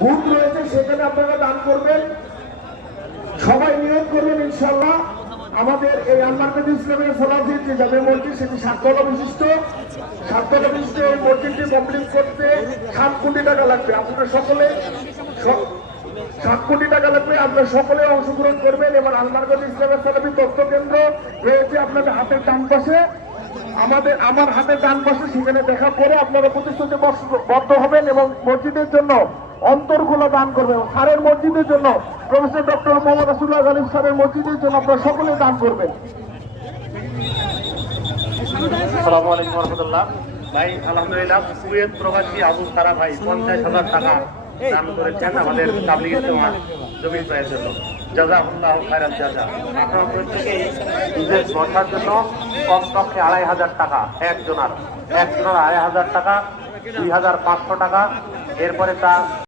Booth রয়েছে, সেখানে আপনারা দান করবেন। সবাই নিয়োগ করবেন ইনশাআল্লাহ। আমাদের এই আল্লাহর ইসলামের ফলাফির যে জামে মসজিদ, সেটি 7 তলা বিশিষ্ট। 7 তলা বিশিষ্ট এই মসজিদটি কমপ্লিট করতে 7 কোটি টাকা লাগবে। আপনারা সকলে 7 কোটি টাকা লাগবে। আপনারা সকলে অংশগ্রহণ করবেন। এবার আল্লাহর ইসলামের ফলাফি তথ্য কেন্দ্র রয়েছে আপনাদের হাতের ডান পাশে, আমার হাতের ডান পাশে। সেখানে দেখা করে আপনারা প্রতিশ্রুতিবদ্ধ হবেন এবং মসজিদের জন্য অন্তরখোলা দান করবেন। স্যারের মসজিদের জন্য, প্রফেসর ডক্টর মোহাম্মদ রাসূলুল্লাহ গালিব স্যারের মসজিদের জন্য আপনারা সকলে দান করবেন। আসসালামু আলাইকুম ওয়া রাহমাতুল্লাহ। ভাই আলহামদুলিল্লাহ, কুয়েত প্রবাসী আবু সারা ভাই 50,000 টাকা দান করেছেন আমাদের তাবলীগ ইজতেমা জমির ব্যয়ের জন্য। জাযাকুল্লাহু খায়রাল জাযা। আপনারা প্রত্যেকেই ঈদের বসার জন্য কমপক্ষে 2,500 টাকা একজনের 2,500 টাকা, 2,500 টাকা, এরপরে তা